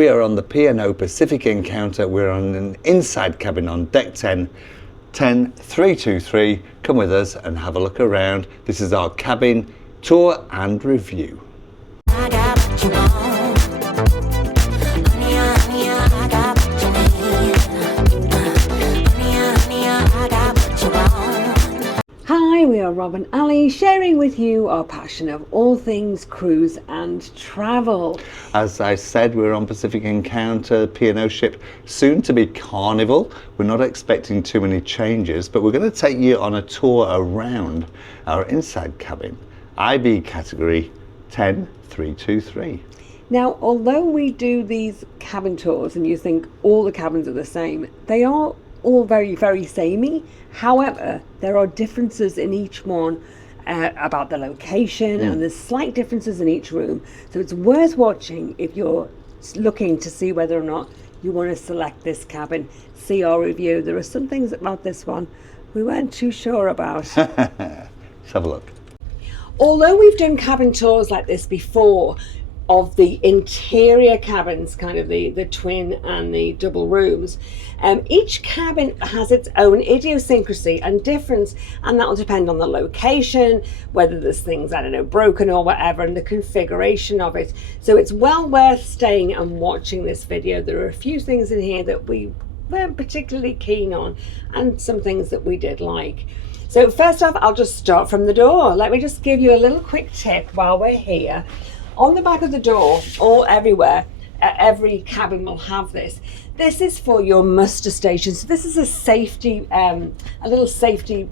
We are on the P&O Pacific Encounter. We're on an inside cabin on deck 10, 10323. Come with us and have a look around. This is our cabin tour and review. I got what you want. Honey, honey, I got what you need. Honey, I got what you want. Hi, we are Rob and Ali sharing with you our passion of all things cruise and travel. As I said, we're on Pacific Encounter, P&O ship, soon to be Carnival. We're not expecting too many changes, but we're going to take you on a tour around our inside cabin, IB category 10323. Now, although we do these cabin tours and you think all the cabins are the same, they are all very, very samey. However, there are differences in each one about the location, and there's slight differences in each room. So it's worth watching if you're looking to see whether or not you want to select this cabin. See our review. There are some things about this one we weren't too sure about. Let's have a look. Although we've done cabin tours like this before of the interior cabins, kind of the twin and the double rooms, each cabin has its own idiosyncrasy and difference, and that will depend on the location, whether there's things, I don't know, broken or whatever, and the configuration of it. So it's well worth staying and watching this video. There are a few things in here that we weren't particularly keen on, and some things that we did like. So first off, I'll just start from the door. Let me just give you a little quick tip while we're here. On the back of the door, or everywhere, every cabin will have this. This is for your muster station. So this is a safety, a little safety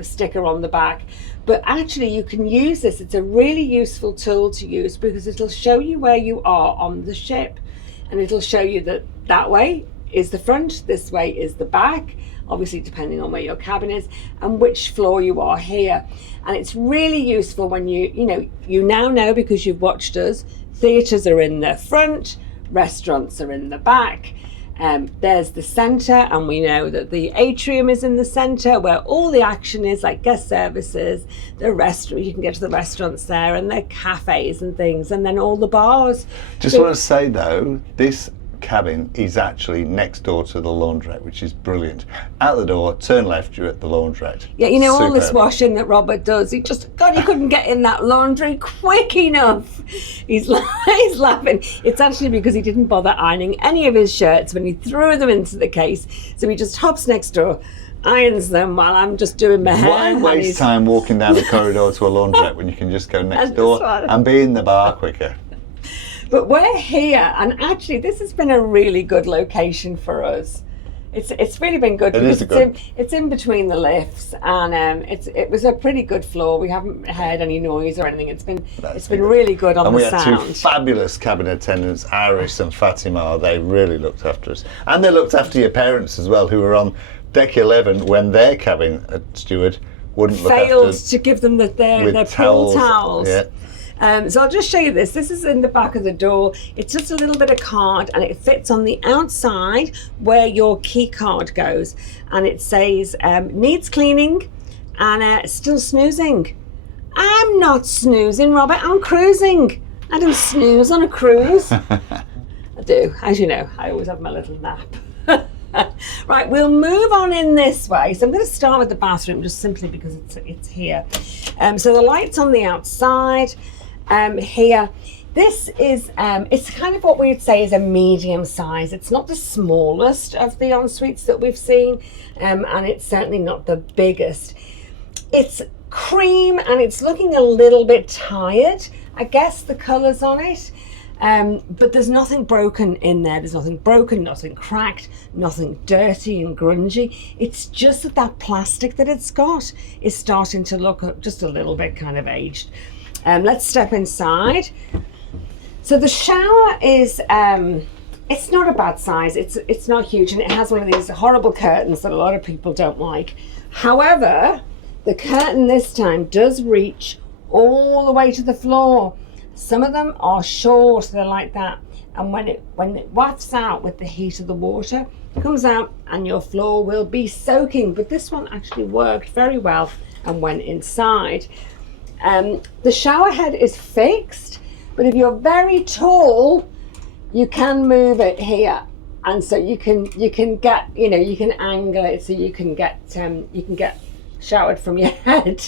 sticker on the back. But actually you can use this. It's a really useful tool to use because it'll show you where you are on the ship. And it'll show you that way is the front, this way is the back, obviously depending on where your cabin is, and which floor you are here. And it's really useful when you now know, because you've watched us, theatres are in the front, restaurants are in the back. There's the centre, and we know that the atrium is in the centre where all the action is, like guest services, the restaurant, you can get to the restaurants there, and the cafes and things, and then all the bars. Just want to say though, this cabin is actually next door to the laundrette, which is brilliant. Out the door, turn left, you're at the laundrette. Yeah, you know, Superb. all this washing that Robert does, he couldn't get in that laundry quick enough. He's laughing. It's actually because he didn't bother ironing any of his shirts when he threw them into the case. So he just hops next door, irons them while I'm just doing my hair. Why waste time walking down the corridor to a laundrette when you can just go next door and be in the bar quicker? But we're here, and actually this has been a really good location for us. It's really been good because it's in between the lifts, and it was a pretty good floor. We haven't heard any noise or anything. It's been really good on the sound. And we had two fabulous cabin attendants, Iris and Fatima. They really looked after us, and they looked after your parents as well, who were on deck 11 when their cabin steward wouldn't failed to give them their pool towels. Yeah. So I'll just show you this. This is in the back of the door. It's just a little bit of card, and it fits on the outside where your key card goes. And it says, needs cleaning and still snoozing. I'm not snoozing, Robert. I'm cruising. I don't snooze on a cruise. I do. As you know, I always have my little nap. Right, we'll move on in this way. So I'm going to start with the bathroom just simply because it's here. So the light's on the outside. Here, this is it's kind of what we would say is a medium size. It's not the smallest of the en-suites that we've seen, and it's certainly not the biggest. It's cream, and it's looking a little bit tired. I guess the colours on it, but there's nothing broken in there. There's nothing broken, nothing cracked, nothing dirty and grungy. It's just that plastic that it's got is starting to look just a little bit kind of aged. Let's step inside. So the shower is, it's not a bad size. It's not huge, and it has one of these horrible curtains that a lot of people don't like. However, the curtain this time does reach all the way to the floor. Some of them are short, they're like that. And when it wafts out with the heat of the water, it comes out and your floor will be soaking. But this one actually worked very well and went inside. The shower head is fixed, but if you're very tall, you can move it here, and so you can get, you can angle it so you can get showered from your head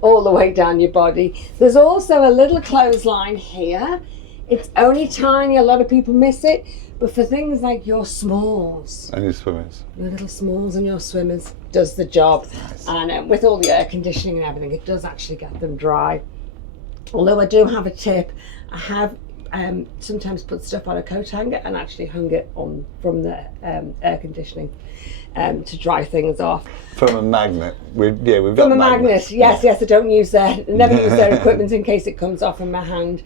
all the way down your body. There's also a little clothesline here. It's only tiny, a lot of people miss it, but for things like your smalls And your swimmers. your little smalls and your swimmers, does the job. Nice. And with all the air conditioning and everything, it does actually get them dry. Although I do have a tip, I have sometimes put stuff on a coat hanger and actually hung it on from the air conditioning to dry things off. From a magnet. We've got From a magnets. magnet, yes. I don't never use their equipment in case it comes off in my hand.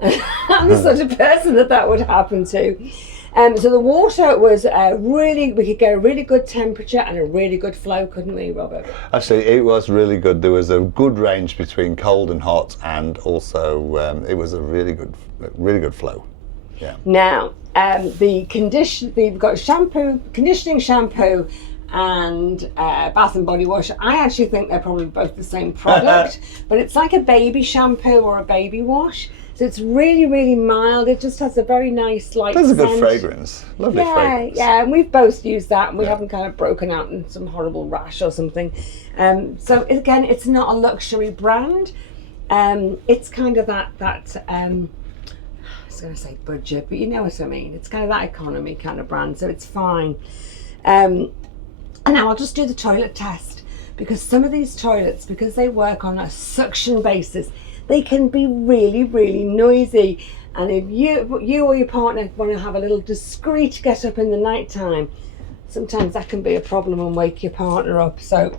I'm the sort of person that would happen to. So the water was we could get a really good temperature and a really good flow, couldn't we, Robert? Actually, it was really good. There was a good range between cold and hot, and also it was a really good flow. Yeah. Now, we've got conditioning shampoo, and bath and body wash. I actually think they're probably both the same product, but it's like a baby shampoo or a baby wash. So it's really, really mild. It just has a very nice, light There's a scent. good fragrance. Lovely fragrance. Yeah, and we've both used that, and we haven't kind of broken out in some horrible rash or something. So again, it's not a luxury brand. It's kind of that I was going to say budget, but you know what I mean. It's kind of that economy kind of brand, so it's fine. And now I'll just do the toilet test, because some of these toilets, because they work on a suction basis, they can be really, really noisy. And if you or your partner want to have a little discreet get up in the night time, sometimes that can be a problem and wake your partner up. So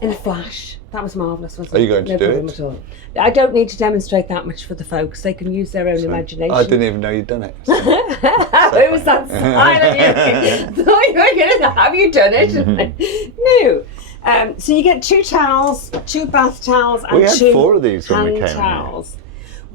in a flash. That was marvellous, wasn't it? Are you going to do problem it? at all. I don't need to demonstrate that much for the folks. They can use their own imagination. I didn't even know you'd done it. Who was that smile on you? Thought you were going to have you done it? No. So you get 2 towels, 2 bath towels, and We had 2 4 of these when we hand came in here. towels.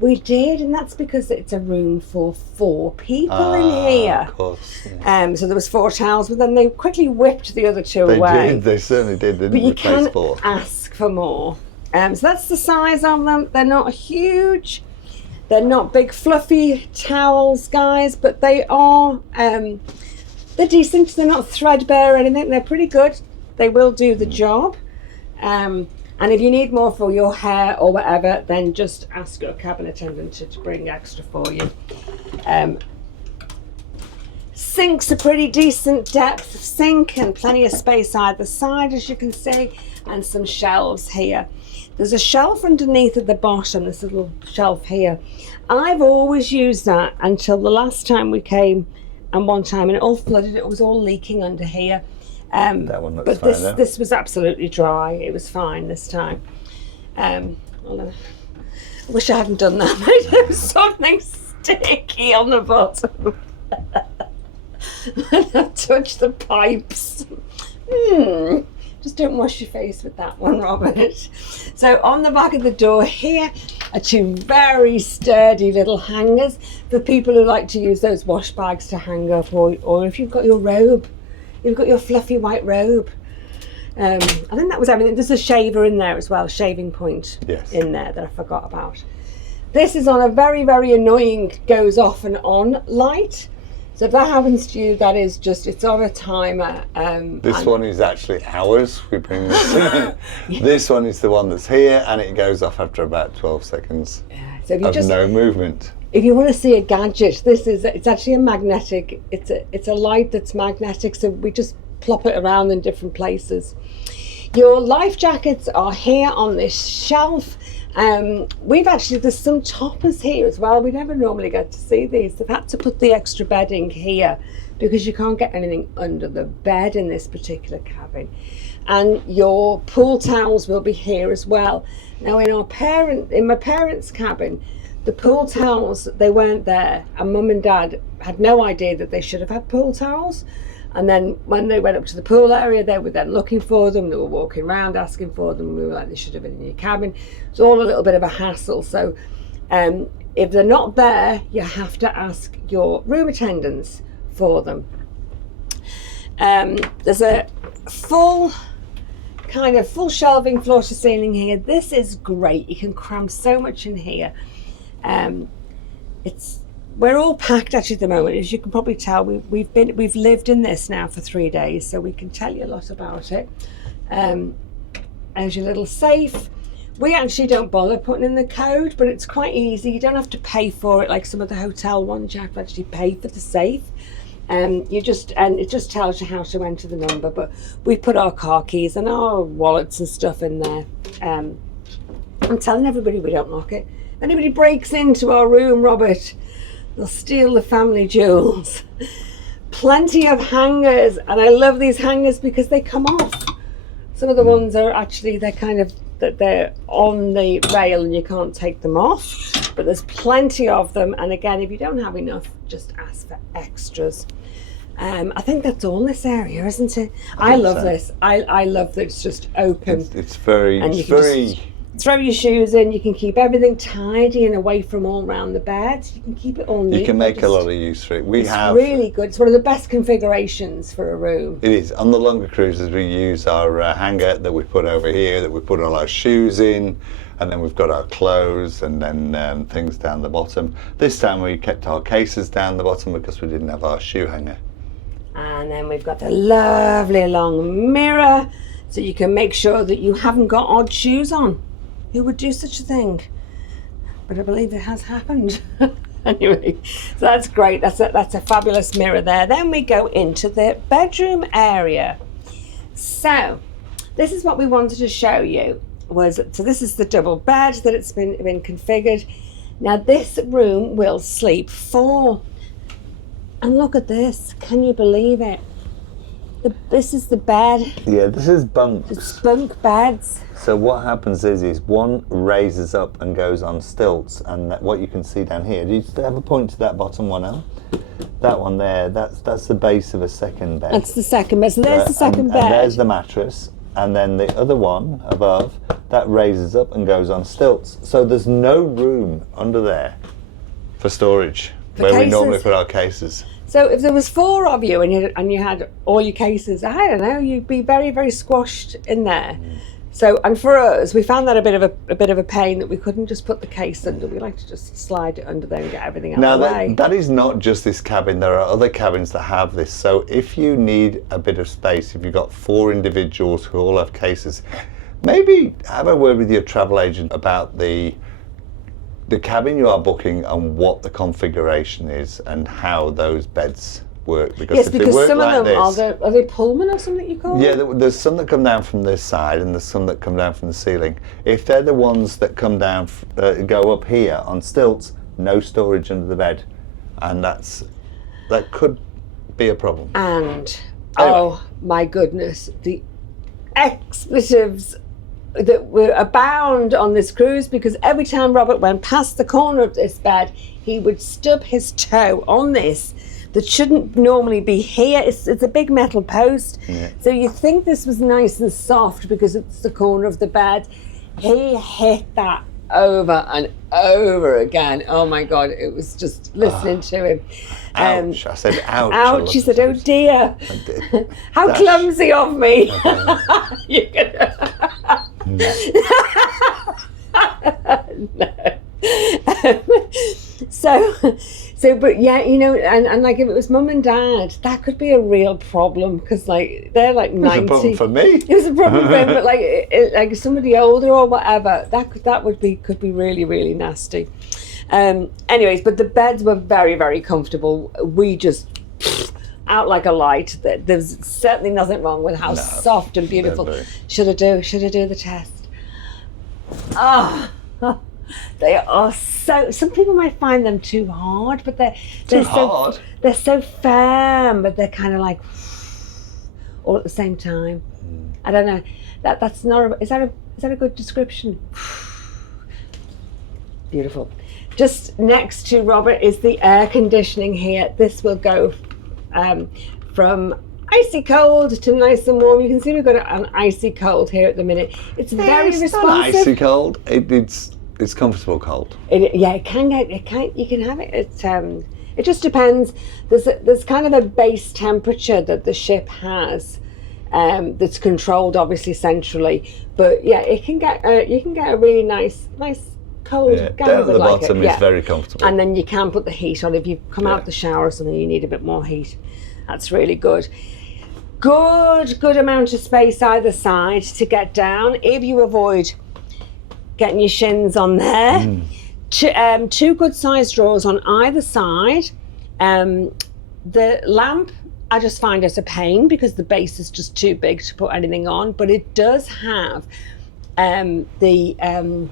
We did, and that's because it's a room for 4 people in here. Of course. Yeah. So there was 4 towels, but then they quickly whipped the other 2 away. They certainly did. They But didn't you replace can 4. ask for more. So that's the size of them. They're not huge. They're not big fluffy towels, guys, but they are, they're decent. They're not threadbare or anything. They're pretty good. They will do the job. And if you need more for your hair or whatever, then just ask your cabin attendant to bring extra for you. Sink's a pretty decent depth of sink and plenty of space either side, as you can see, and some shelves here. There's a shelf underneath at the bottom, this little shelf here. I've always used that until the last time we came, and one time, and it all flooded, it was all leaking under here. That one looks but fine, though. this was absolutely dry. It was fine this time. I wish I hadn't done that. There was something sticky on the bottom. And I touched the pipes. Just don't wash your face with that one, Robert. So on the back of the door here are 2 very sturdy little hangers for people who like to use those wash bags to hang up, or if you've got your robe. You've got your fluffy white robe. I think that was everything. There's a shaver in there as well, shaving point in there that I forgot about. This is on a very, very annoying goes off and on light. So if that happens to you, that is just, it's on a timer. This one is actually ours. We bring this. This one is the one that's here, and it goes off after about 12 seconds So if you of no movement. If you want to see a gadget, it's actually a magnetic. It's a light that's magnetic, so we just plop it around in different places. Your life jackets are here on this shelf. There's some toppers here as well. We never normally get to see these. They've had to put the extra bedding here because you can't get anything under the bed in this particular cabin. And your pool towels will be here as well. Now in my parents' cabin, the pool towels, they weren't there, and Mum and Dad had no idea that they should have had pool towels. And then when they went up to the pool area, they were then looking for them. They were walking around asking for them. We were like, they should have been in your cabin. It's all a little bit of a hassle. So if they're not there, you have to ask your room attendants for them. There's a full kind of full shelving floor to ceiling here. This is great. You can cram so much in here. We're all packed actually at the moment, as you can probably tell. We've lived in this now for 3 days, so we can tell you a lot about it. There's your little safe. We actually don't bother putting in the code, but it's quite easy. You don't have to pay for it like some of the hotel ones. You have to actually pay for the safe. And it just tells you how to enter the number. But we put our car keys and our wallets and stuff in there. I'm telling everybody we don't lock it. If anybody breaks into our room, Robert, they'll steal the family jewels. Plenty of hangers, and I love these hangers because they come off. Some of the ones are actually, they're on the rail and you can't take them off, but there's plenty of them. And again, if you don't have enough, just ask for extras. I think that's all in this area, isn't it? I love this. I love that it's just open. It's very, and you can just throw your shoes in. You can keep everything tidy and away from all around the bed. You can keep it all neat. You can make a lot of use for it. It's really good. It's one of the best configurations for a room. It is. On the longer cruises, we use our hanger that we put over here, that we put all our shoes in, and then we've got our clothes and then things down the bottom. This time we kept our cases down the bottom because we didn't have our shoe hanger. And then we've got the lovely long mirror, so you can make sure that you haven't got odd shoes on. Who would do such a thing? But I believe it has happened. Anyway, so that's great. That's a fabulous mirror there. Then we go into the bedroom area. So this is what we wanted to show you. So this is the double bed that it's been configured. Now this room will sleep 4. And look at this. Can you believe it? This is the bed. Yeah, this is bunks. It's bunk beds. So what happens is one raises up and goes on stilts, and what you can see down here, do you have a point to that bottom one, Al? That one there, that's the base of a second bed. That's the second bed. So there's the second bed. And there's the mattress, and then the other one above, that raises up and goes on stilts. So there's no room under there for storage, where we normally put our cases. So if there was 4 of you and you had all your cases, I don't know, you'd be very, very squashed in there. So, and for us, we found that a bit of a pain that we couldn't just put the case under. We like to just slide it under there and get everything out of the way. Now that is not just this cabin. There are other cabins that have this. So if you need a bit of space, if you've got 4 individuals who all have cases, maybe have a word with your travel agent about the cabin you are booking and what the configuration is and how those beds work. Because if because they work some like of them this, are they Pullman or something you call them? Yeah, there's some that come down from this side and there's some that come down from the ceiling. If they're the ones that come down, go up here on stilts, no storage under the bed, and that could be a problem. And Anyway. Oh my goodness, the expletives that were abound on this cruise, because every time Robert went past the corner of this bed, he would stub his toe on this that shouldn't normally be here. It's a big metal post. Yeah. So you think this was nice and soft because it's the corner of the bed. He hit that over and over again. Oh my God, it was just listening to him. Ouch, I said ouch. Ouch, he said, oh dear. How clumsy of me. You're gonna... So, but yeah, you know, and like if it was mum and dad, that could be a real problem because like they're like 90. It was a problem for me. It was a problem for him, but like somebody older or whatever, that could be really, really nasty. Anyways, but the beds were very, very comfortable. We just out like a light. There's certainly nothing wrong with how soft and beautiful. Should I do the test? Ah. Oh. They are so. Some people might find them too hard, but they're hard. They're so firm, but they're kind of like all at the same time. I don't know. That's not. Is that a good description? Beautiful. Just next to Robert is the air conditioning here. This will go from icy cold to nice and warm. You can see we've got an icy cold here at the minute. It's very responsive. Not icy cold. It's comfortable cold. You can have it. It just depends. There's kind of a base temperature that the ship has. that's controlled obviously centrally. But yeah, it can get you can get a really nice cold Yeah, gamma down at the blanket, bottom yeah. is very comfortable. And then you can put the heat on if you come out the shower or something. You need a bit more heat. That's really good. Good amount of space either side to get down if you avoid getting your shins on there. Two good sized drawers on either side. The lamp I just find as a pain because the base is just too big to put anything on, but it does have the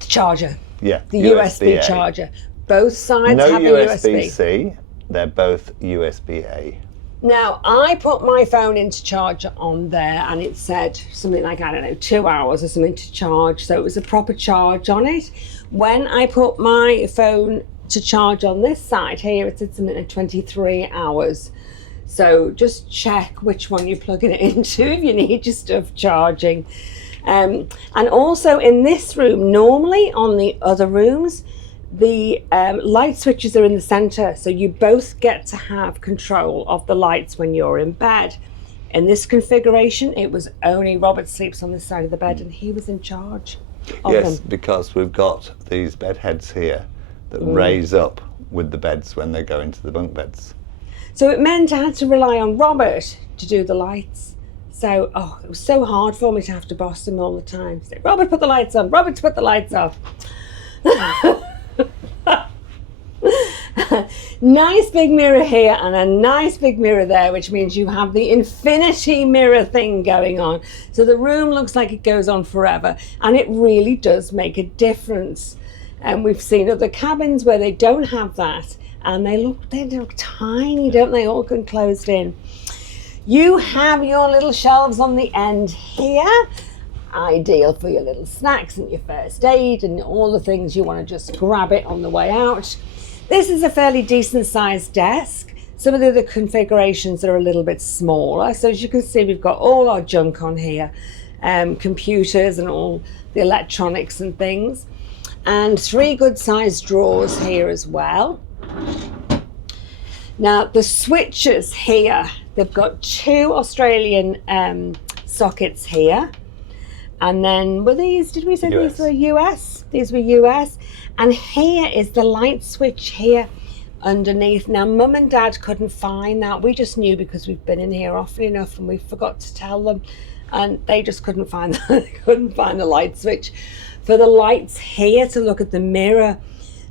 charger, Yeah, the USB charger. Both sides No have a USB-C, they're both USB-A. Now, I put my phone into charge on there and it said something like, I don't know, 2 hours or something to charge. So it was a proper charge on it. When I put my phone to charge on this side here, it said something like 23 hours. So just check which one you're plugging it into if you need your stuff charging. And also in this room, normally on the other rooms, the light switches are in the center, so you both get to have control of the lights when you're in bed. In this configuration, it was only Robert sleeps on this side of the bed and he was in charge of Yes, them. because we've got these bed heads here that raise up with the beds when they go into the bunk beds. So it meant I had to rely on Robert to do the lights. So, it was so hard for me to have to boss him all the time. Say, Robert, put the lights on. Robert, put the lights off. Nice big mirror here and a nice big mirror there, which means you have the infinity mirror thing going on. So the room looks like it goes on forever, and it really does make a difference. And we've seen other cabins where they don't have that, and they look tiny, don't they? All enclosed in. You have your little shelves on the end here, ideal for your little snacks and your first aid and all the things you want to just grab it on the way out. This is a fairly decent sized desk. Some of the other configurations are a little bit smaller. So as you can see, we've got all our junk on here, computers and all the electronics and things. And 3 good sized drawers here as well. Now the switches here, they've got 2 Australian sockets here. And then were these, did we say these were US? These were US. And here is the light switch here underneath. Now, Mum and Dad couldn't find that. We just knew because we've been in here often enough and we forgot to tell them. And they just couldn't find they couldn't find the light switch for the lights here to look at the mirror.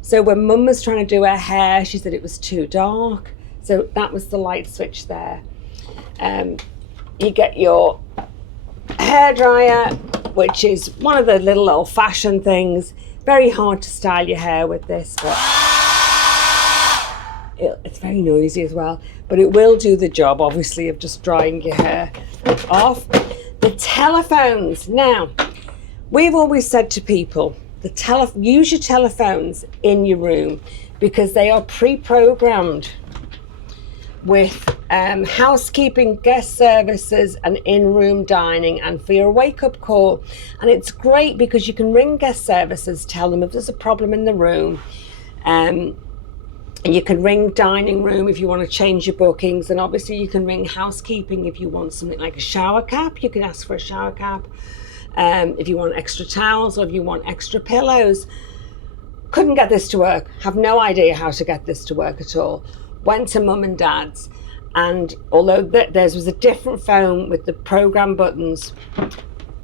So when Mum was trying to do her hair, she said it was too dark. So that was the light switch there. You get your hairdryer, which is one of the little old-fashioned things. Very hard to style your hair with this, but it's very noisy as well. But it will do the job, obviously, of just drying your hair off. The telephones. Now, we've always said to people, use your telephones in your room because they are pre-programmed with housekeeping, guest services and in-room dining and for your wake-up call. And it's great because you can ring guest services, tell them if there's a problem in the room, and you can ring dining room if you want to change your bookings, and obviously you can ring housekeeping if you want something like a shower cap. You can ask for a shower cap if you want extra towels or if you want extra pillows. Couldn't get this to work, have no idea how to get this to work at all. Went to Mum and Dad's, and although theirs was a different phone with the program buttons,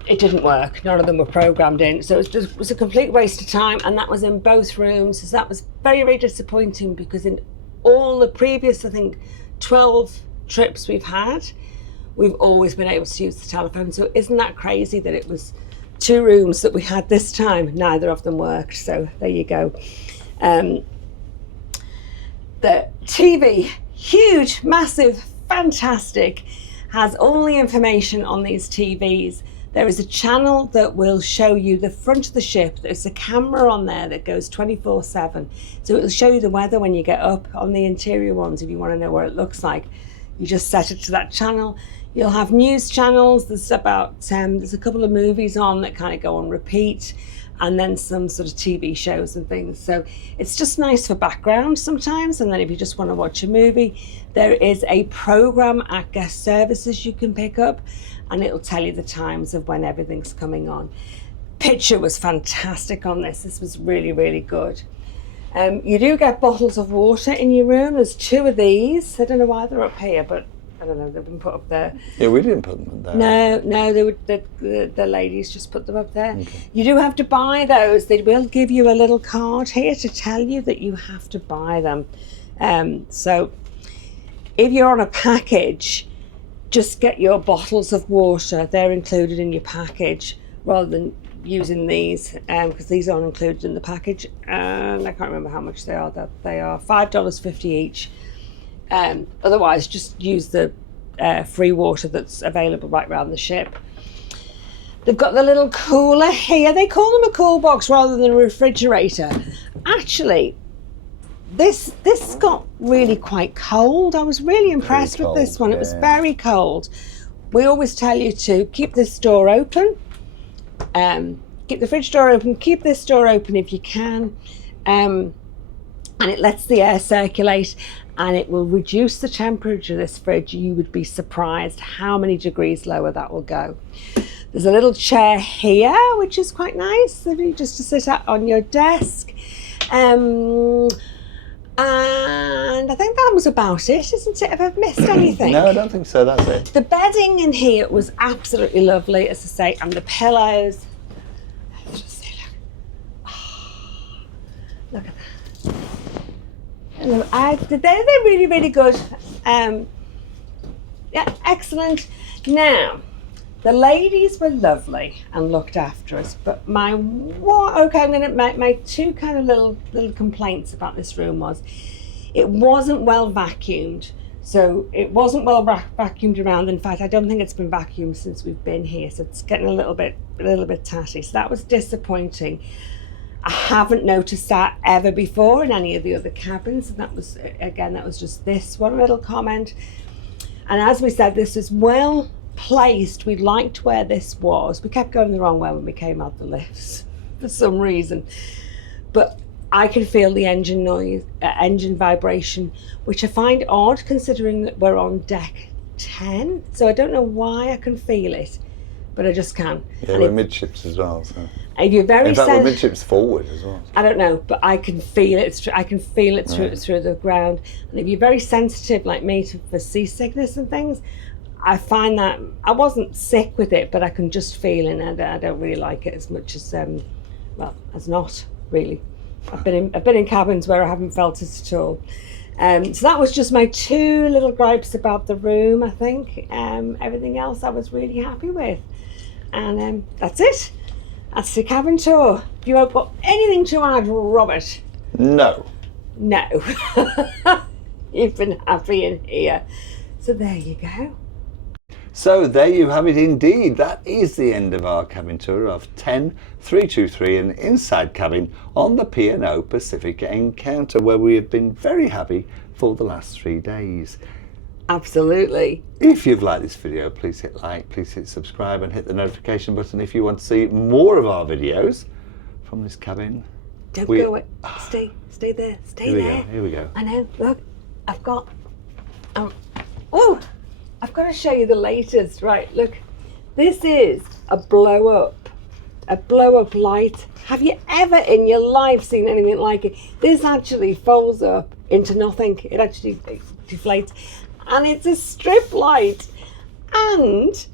it didn't work. None of them were programmed in, so it was a complete waste of time, and that was in both rooms. So that was very, very disappointing because in all the previous, I think, 12 trips we've had, we've always been able to use the telephone. So isn't that crazy that it was 2 rooms that we had this time? Neither of them worked, so there you go. The TV, huge, massive, fantastic, has all the information on these TVs. There is a channel that will show you the front of the ship. There's a camera on there that goes 24/7. So it will show you the weather when you get up on the interior ones if you want to know what it looks like. You just set it to that channel. You'll have news channels. There's a couple of movies on that kind of go on repeat. and then some sort of TV shows and things. So it's just nice for background sometimes. And then if you just want to watch a movie, there is a program at guest services you can pick up, and it'll tell you the times of when everything's coming on. Picture was fantastic on this. This was really, really good. You do get bottles of water in your room. There's 2 of these. I don't know why they're up here, but I don't know, they've been put up there. Yeah, we didn't put them there. No, they would, the ladies just put them up there. Okay. You do have to buy those. They will give you a little card here to tell you that you have to buy them. So if you're on a package, just get your bottles of water. They're included in your package rather than using these, because these aren't included in the package, and I can't remember how much they are. That they are $5.50 each. Otherwise, just use the free water that's available right around the ship. They've got the little cooler here. They call them a cool box rather than a refrigerator. Actually, this got really quite cold. I was really impressed with this one. Yeah. It was very cold. We always tell you to keep this door open. Keep the fridge door open, keep this door open if you can, and it lets the air circulate, and it will reduce the temperature of this fridge. You would be surprised how many degrees lower that will go. There's a little chair here, which is quite nice, just to sit at on your desk, and I think that was about it, isn't it? Have I missed anything? No, I don't think so. That's it. The bedding in here was absolutely lovely, as I say, and the pillows. Let's just see, look. Oh, look at that. They're really, really good. Yeah, excellent. Now, the ladies were lovely and looked after us, but my 2 kind of little complaints about this room was it wasn't well vacuumed. So it wasn't well vacuumed around. In fact, I don't think it's been vacuumed since we've been here, so it's getting a little bit tatty. So that was disappointing. I haven't noticed that ever before in any of the other cabins, and that was just this one little comment. And as we said, this is well placed. We liked where this was. We kept going the wrong way when we came out the lifts for some reason, but I can feel the engine noise, engine vibration, which I find odd considering that we're on deck 10. So I don't know why I can feel it, but I just can. Yeah, we're midships as well. So. If you're very in fact, we're midships forward as well. I don't know, but I can feel it. I can feel it through the ground. And if you're very sensitive like me for seasickness and things, I find that I wasn't sick with it, but I can just feel it, and I don't really like it as much as as not really. I've been in cabins where I haven't felt it at all. So that was just my 2 little gripes about the room, I think. Everything else I was really happy with. And that's it. That's the cabin tour. Have you got anything to add, Robert? No. No. You've been happy in here. So there you go. So there you have it indeed. That is the end of our cabin tour of 10323, an inside cabin on the P&O Pacific Encounter, where we have been very happy for the last 3 days. Absolutely. If you've liked this video, please hit like, please hit subscribe and hit the notification button if you want to see more of our videos from this cabin. Don't go away. Stay there. Stay there. Here we go. I know. Look, I've got I've got to show you the latest. Right, look, this is a blow up light. Have you ever in your life seen anything like it? This actually folds up into nothing. It actually deflates, and it's a strip light, and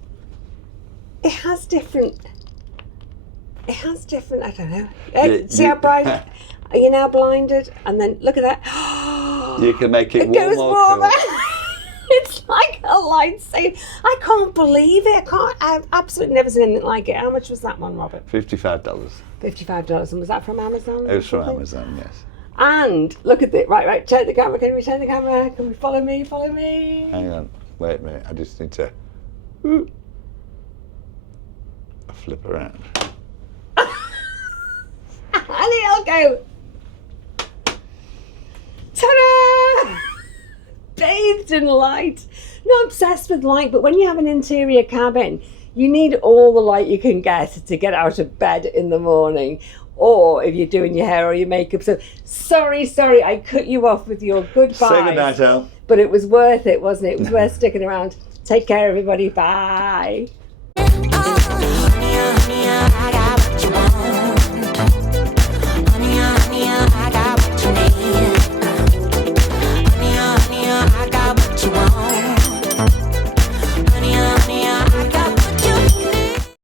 it has different, I don't know. See how bright? Are you now blinded? And then look at that. You can make it goes warmer. It's like a lightsaber. I can't believe it. I've absolutely never seen anything like it. How much was that one, Robert? $55. $55. And was that from Amazon? It was from Amazon, yes. And look at it. Right. Turn the camera. Can we turn the camera? Can we follow me? Hang on. Wait a minute. I just need to flip around. And it'll go. Ta-da! Bathed in light. Not obsessed with light, but when you have an interior cabin, You need all the light you can get to get out of bed in the morning, or if you're doing your hair or your makeup. So sorry, I cut you off with your goodbyes. Say goodnight, Al. But it was worth it, wasn't it? It was worth sticking around. Take care, everybody. Bye. Oh, honey, I got